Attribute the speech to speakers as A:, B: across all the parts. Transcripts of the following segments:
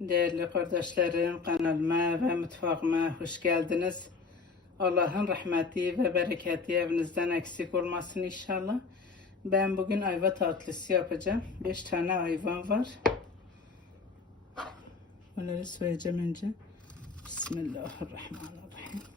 A: Değerli kardeşlerim, kanalıma ve mutfağıma hoş geldiniz. Allah'ın rahmeti ve bereketi evinizden eksik olmasın inşallah. Ben bugün ayva tatlısı yapacağım. 5 tane ayvan var. Onları soyacağım önce. Bismillahirrahmanirrahim.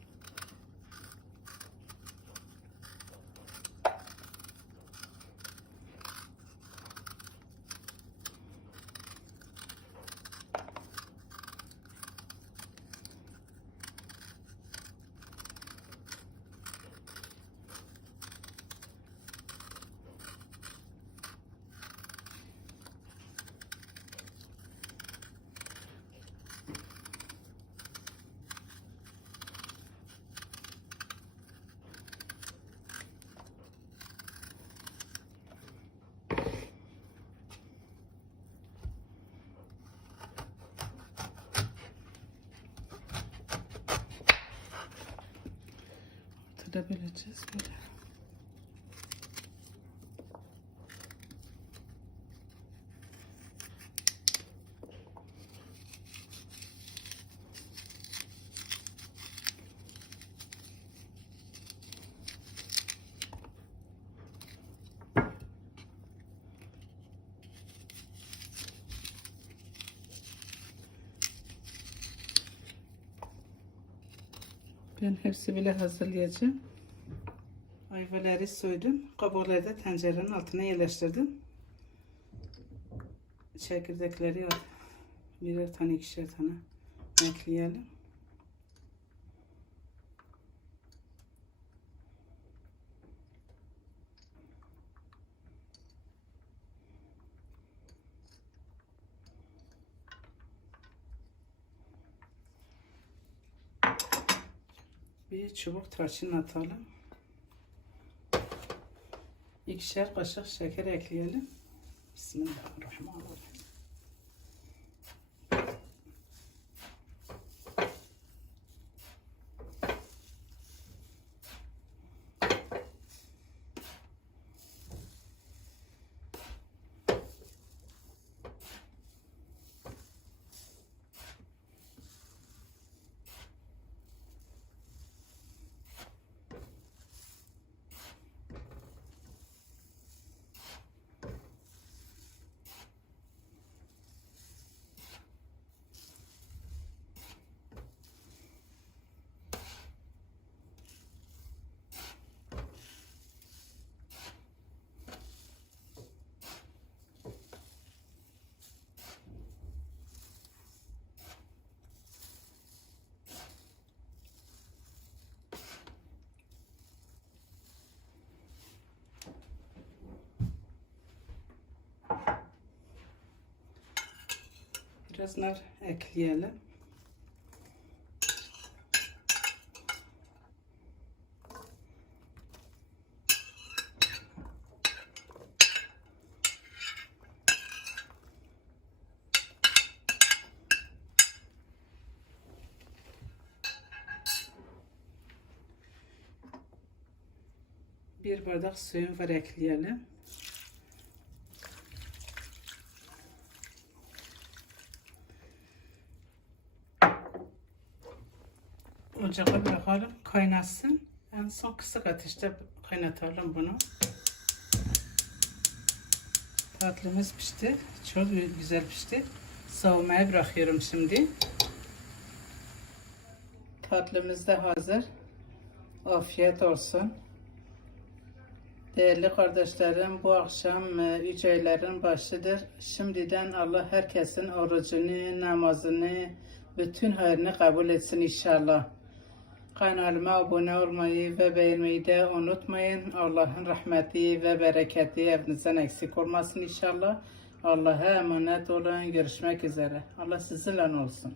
A: Ortada böleceğiz böyle. Ben hepsi bile hazırlayacağım. Ayvaları soydum. Kabukları da tencerenin altına yerleştirdim. Çekirdekleri birer tane ikişer tane ekleyelim. Bir çubuk tarçın atalım. İkişer kaşık şeker ekleyelim. Bismillahirrahmanirrahim. Biraz nar ekleyelim. Bir bardak suyun var ekleyelim. Ocağa bırakalım kaynasın. En son kısık ateşte kaynatalım bunu. Tatlımız pişti. Çok güzel pişti. Soğumaya bırakıyorum şimdi. Tatlımız da hazır. Afiyet olsun. Değerli kardeşlerim bu akşam e, üç ayların başıdır. Şimdiden Allah herkesin orucunu, namazını, bütün hayrını kabul etsin inşallah. Kanalıma abone olmayı ve beğenmeyi de unutmayın. Allah'ın rahmeti ve bereketi evinizden eksik olmasın inşallah. Allah'a emanet olun. Görüşmek üzere. Allah sizinle olsun.